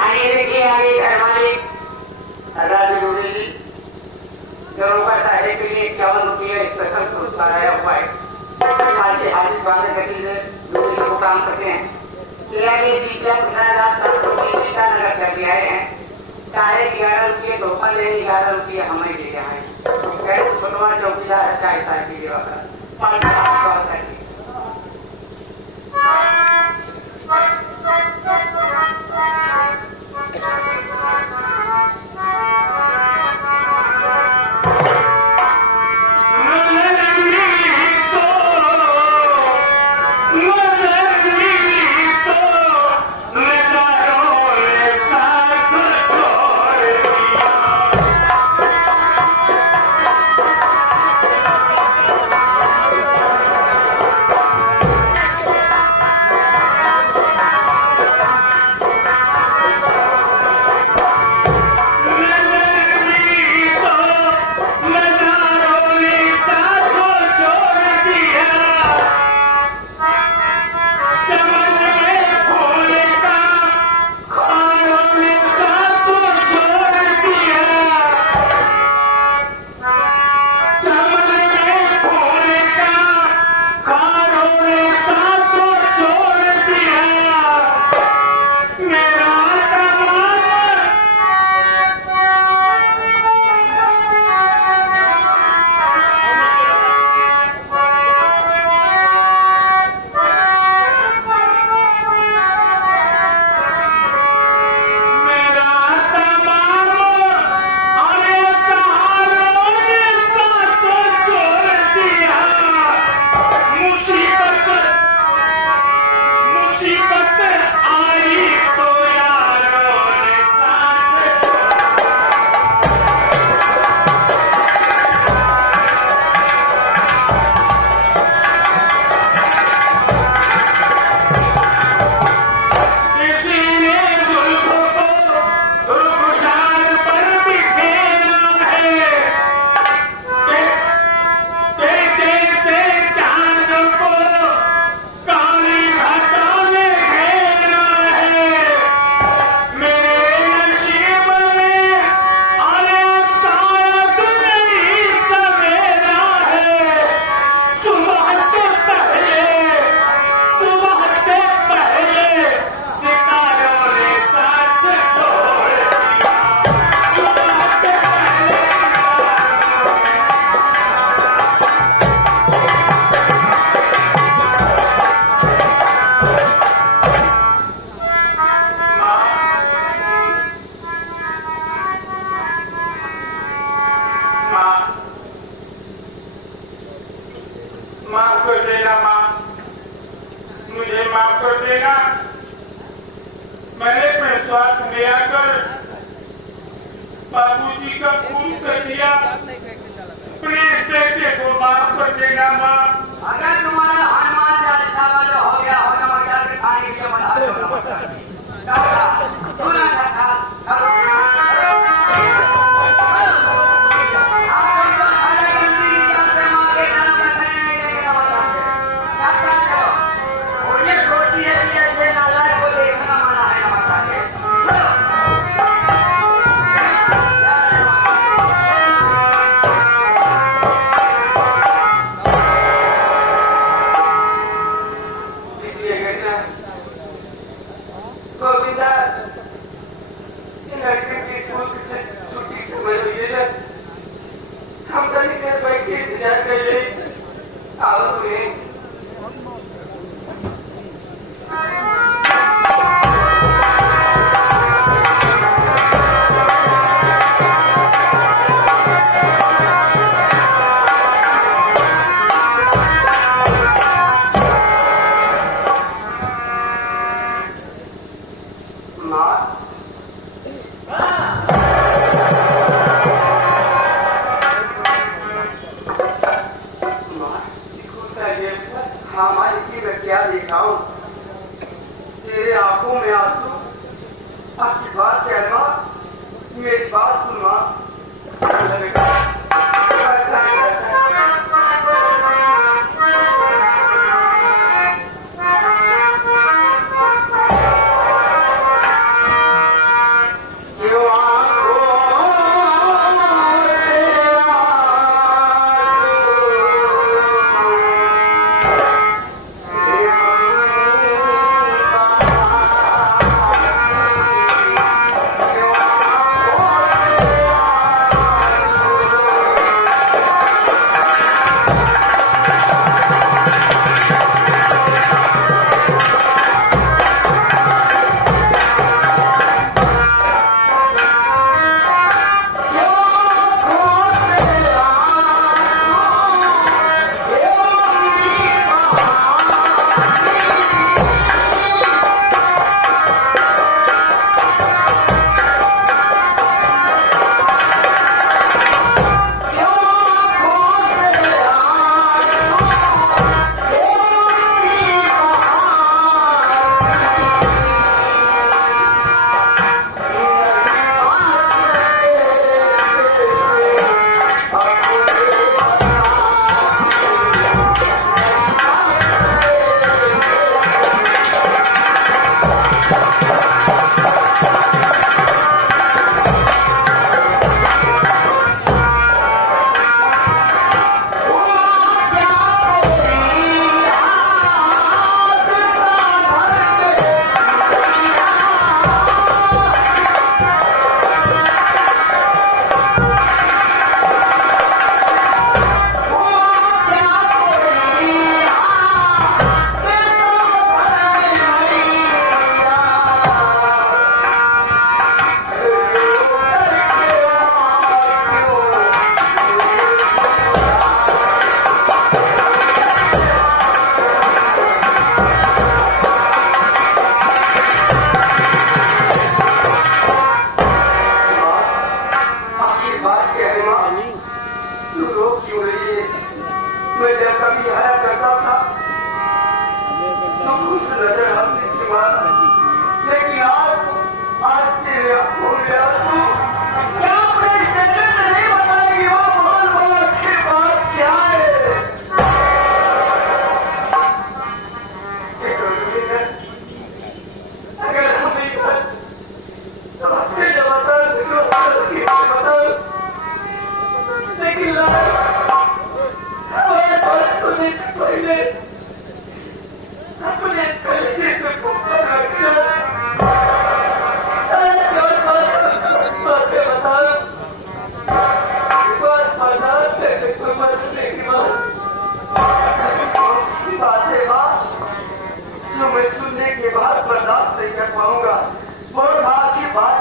आणि देखील आम्ही धर्माने सरदार जोडेली दरोगा साहेब के लिए 51 रुपये स्पेशल पुरस्कार आया हुआ है। आज हाजिर स्वागत करके जोड़ी को काम करते हैं। तेरावी जीविका प्रसाद जीविका नगर कर दिया है। 11.5 रुपये धोखा देने 11 रुपये हमें दे रहा है। छोटवा चौकीदार है 4 साल के लिए वाला 5 साल का माफ कर देना माँ, मुझे माफ कर देना। मैंने अपने स्वार्थ में आकर बाबूजी का खून कर दिया। प्लीज बेटे को माफ कर देना माँ। अगर तुम्हारा हनुमान चालीसा वाला हो गया हो ना मजा के खाने के लिए बना दो सुना था तेरे आंखों में आंसू, आपकी बात कहना, मेरी बात सुनना।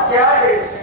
क्या है?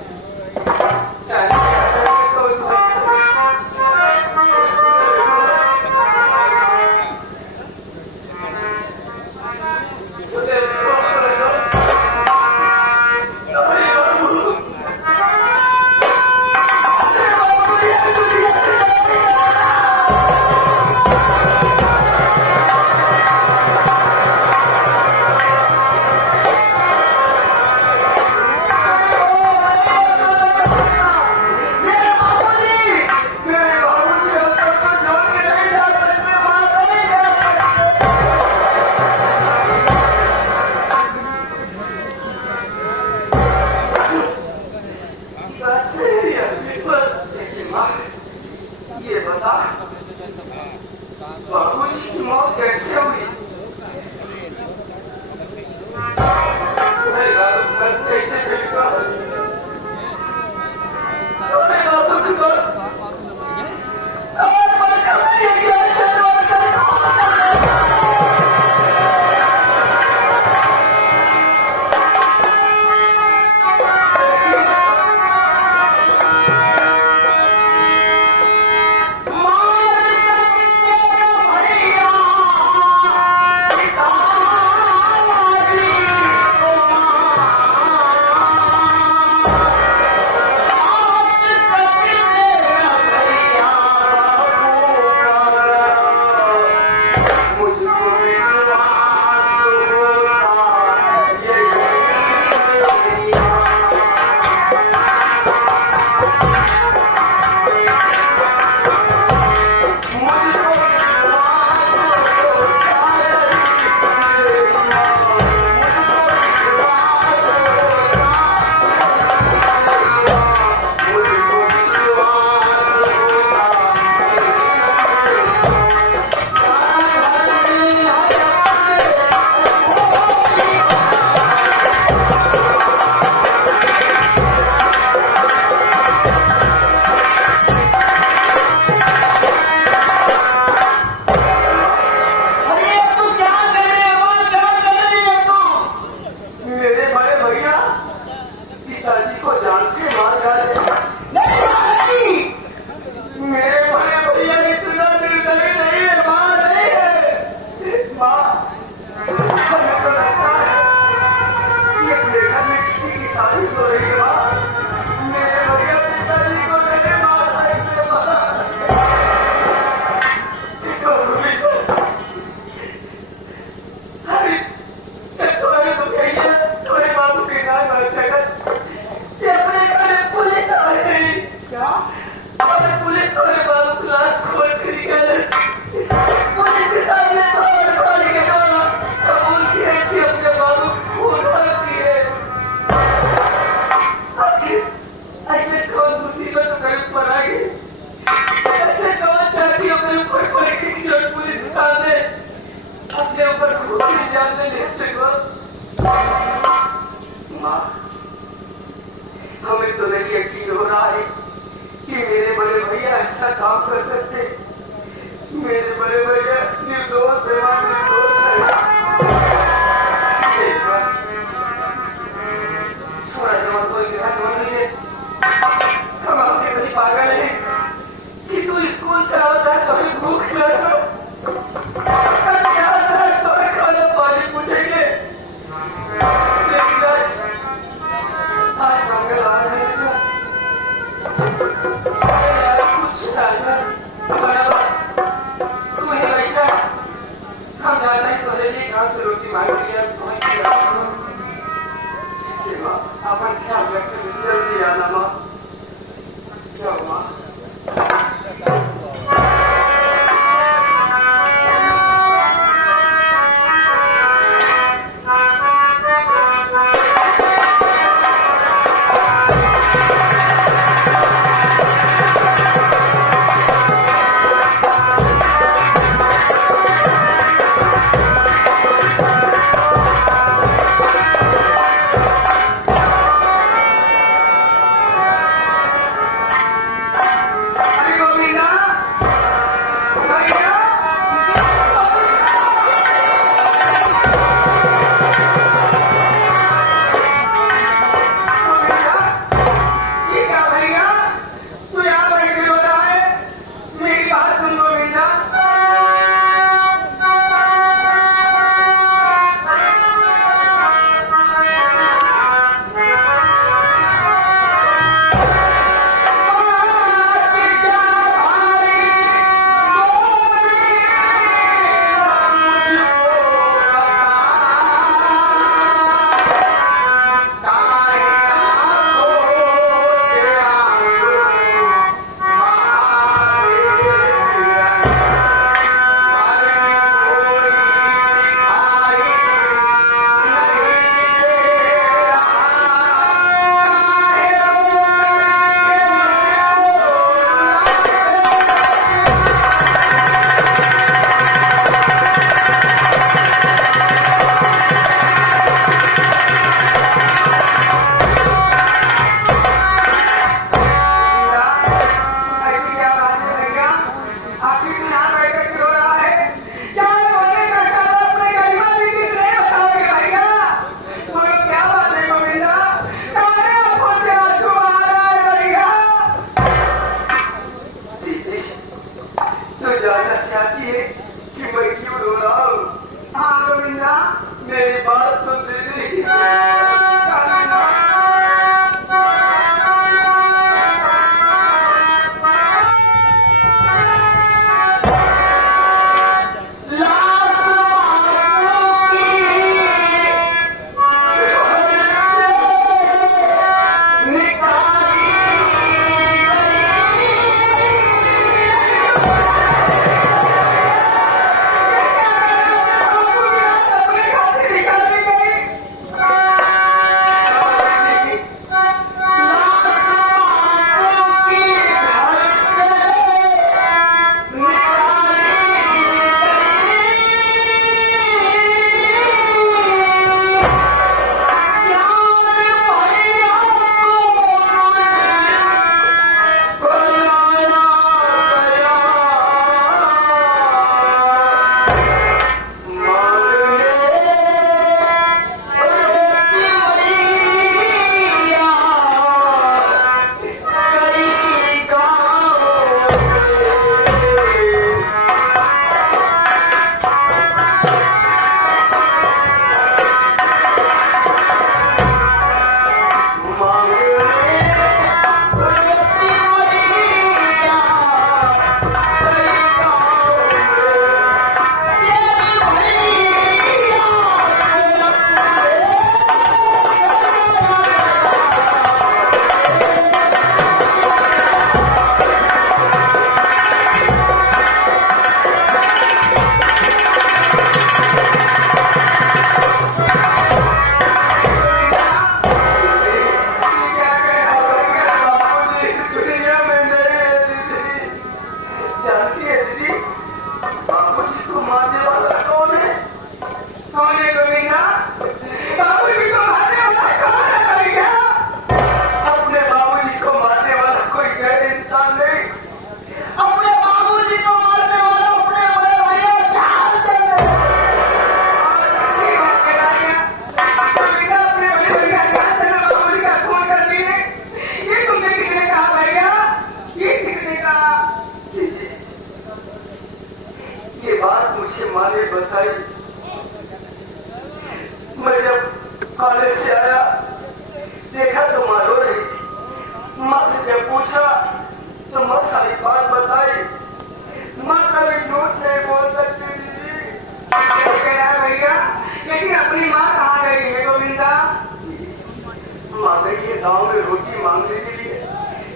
आ गई है गांव में रोटी मांगने के लिए,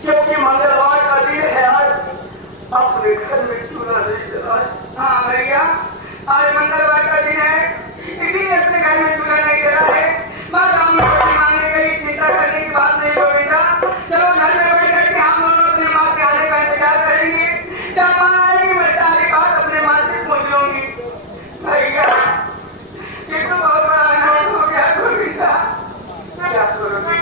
क्योंकि मंगलवार का दिन है। आज अपने घर में चूल्हा नहीं जला है। हाँ भैया, आज मंगलवार का दिन है, इसलिए अपने घर में चूल्हा नहीं जला है। माँ गाँव में रोटी मांगने गई, चिंता करने की बात नहीं गोविंदा। चलो घर में रोटी करके हम दोनों अपने माँ के आने का इंतजार करेंगे। जब माँ आएगी मैं सारी बात अपने माँ से पूछ लूंगी। भैया ये तो बहुत बड़ा अनहोनी हो गया गोविंदा। क्या करोगे?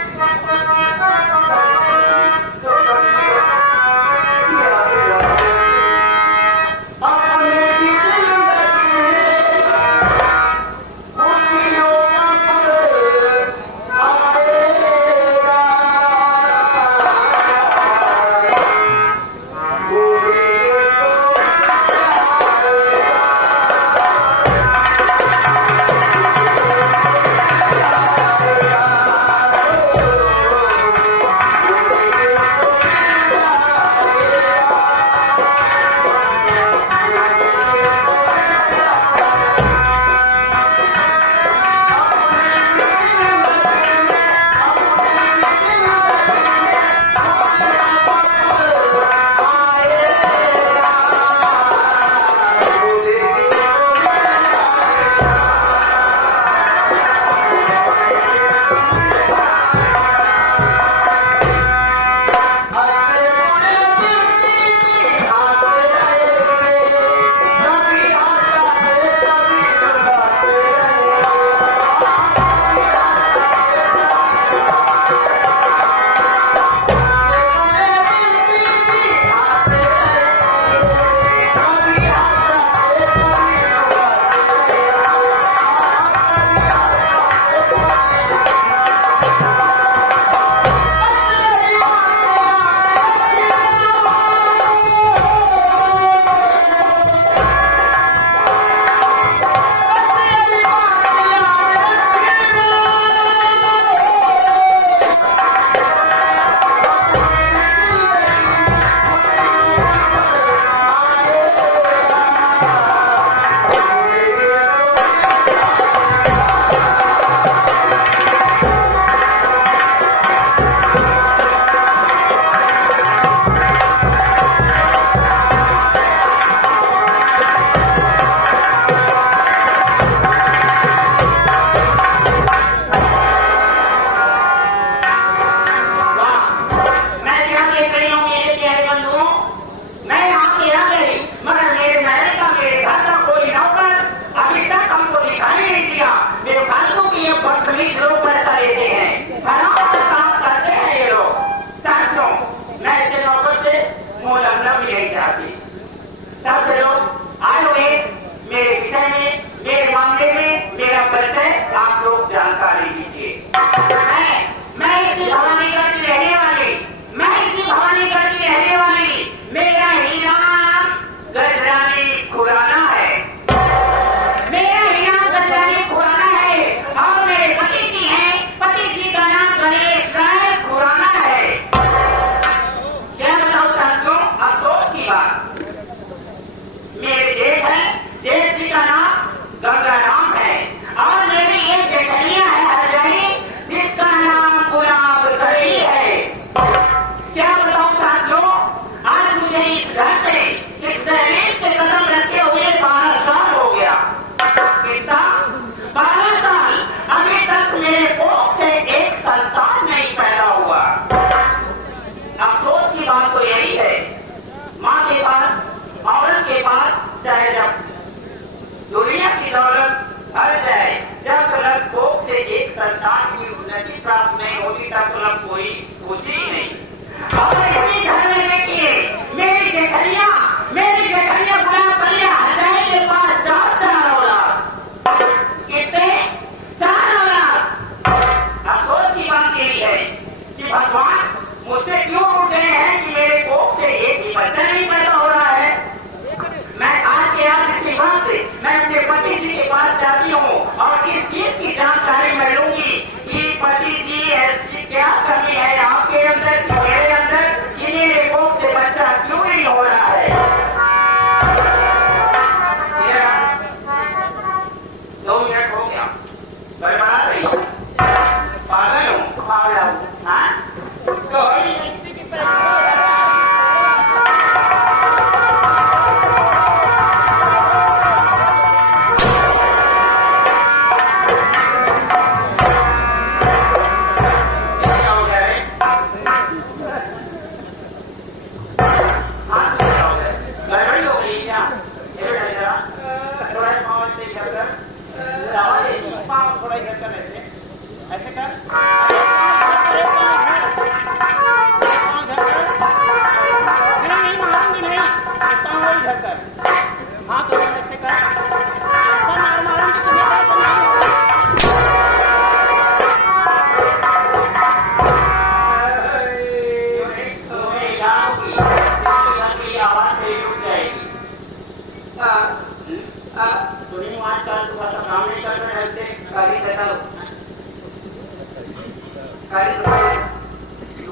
पागल हूँ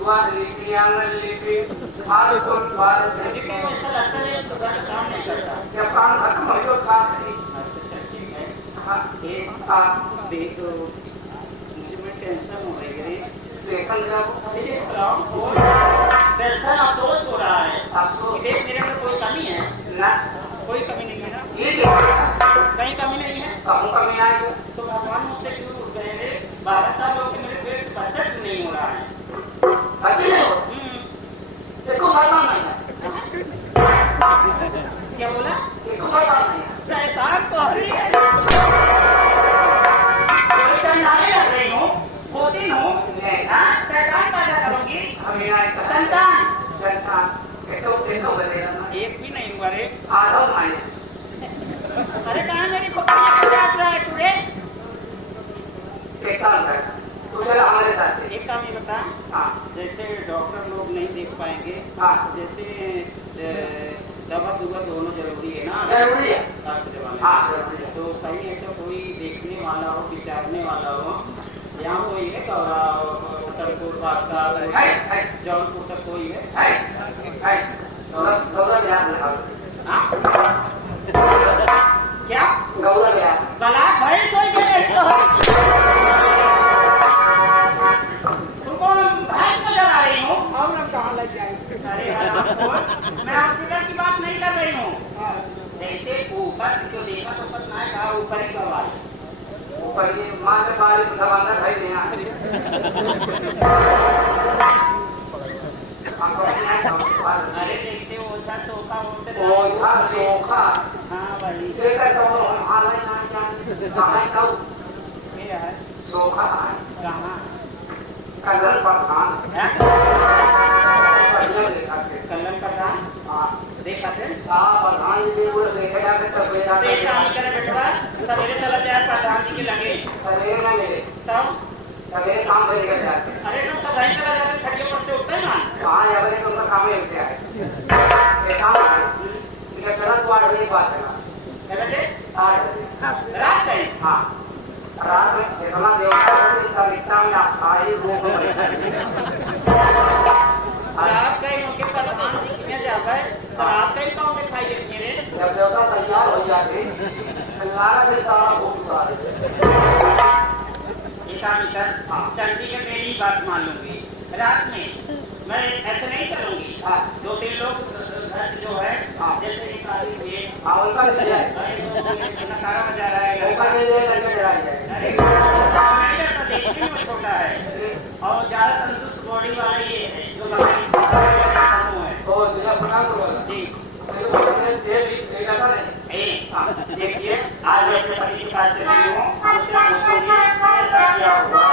लिपि आंगन लिपि फालतू मुझे क्यों ऐसा लगता है तो काम नहीं करता। जब काम खत्म हो तो काम नहीं। अच्छा ठीक है। हाँ एक आप देख मुझे में टेंशन हो रही है। टेंशन का टेंशन अफसोस हो रहा है। अफसोस देख मेरे में कोई कमी है ना, कोई कमी नहीं है ना, ये देखो कहीं कमी नहीं है कहूँ कमी आई हो तो भगवान मुझसे क्यों उठ गए रे? 12 साल हो गए मेरे पेट से बच्चा क्यों नहीं हो रहा है? अच्छी नहीं हो देखो पता नहीं है क्या बोला? देखो पता नहीं है शैतान तो हरी है। कोई चंदाई लग रही हूँ, होती हूँ, हाँ शैतान पैदा करूंगी, हमें आई संतान संतान देखो बदलेगा ना एक भी नहीं हुआ रे। आधा माने अरे कहाँ मेरी खोपड़ी को काट रहा है तू रे? एक काम कर तू चला हमारे साथ एक काम ये बता, हाँ जैसे डॉक्टर लोग नहीं देख पाएंगे, हाँ जैसे दवा दुआ दोनों जरूरी है ना जरूरी है आज के जमाने हाँ में। जरूरी है तो कहीं ऐसा कोई देखने वाला हो, विचारने वाला हो, यहाँ कोई है गौरा उत्तरपुर बादशाह है जौनपुर तक कोई है? है गौरव विराट लगाओ हाँ? क्या गौरव विराट बलाक भाई सोई के नहीं तो तुमको भैंस नजर आ रही हूँ और हम कहाँ लग जाएंगे? अरे हरामखोर, मैं हॉस्पिटल की बात नहीं कर रही हूँ। जैसे ऊपर से जो देखा तो पता है कहा ऊपर ही करवा ऊपर ये माँ से बारिश दबाना भाई देना अरे जैसे ओझा सोखा होते ओझा सोखा हाँ भाई देखा तो हमारा ना जान कहाँ का ये है सोखा कहाँ कलर प्रधान है? देखा कलम का दान हाँ देखा थे? प्रधान जी पूरा देखे जाते तब देखा नहीं करे बेटवा, सवेरे चला जाए प्रधान जी के लगे सवेरे में मिले तब सवेरे काम पे निकल जाते अरे तुम सब वहीं चला जाते खड़ियों पर से उठते हैं ना कहाँ जा बने तो उनका काम ही से आए ये काम है इनका चला तो 8 बजे बात चला क्या बजे 8 बजे रात गए हाँ रात में जितना देवता होती सब इतना में आई रूप रात गए उनके प्रधान जी कितने जावे रात गए कौन दिखाई देती रे? जब देवता तैयार हो जाते लाला से सारा भूख उतार चंडी में मेरी बात मान लूंगी, रात में मैं ऐसे नहीं चलूंगी। 2-3 लोग जो है जैसे कि काली हुए उनका ले जाए नकारा बजा रहा है उनका ले जाए लड़के डराई जाए अरे नहीं डरता, देखने में छोटा है और ज्यादा तंदुरुस्त बॉडी वाला ये है जो समूह है। तो जिला प्रणाम करो जी देखिए आज मैं अपने पति के पास चली हूँ, उससे पूछूंगी ऐसा क्या हुआ,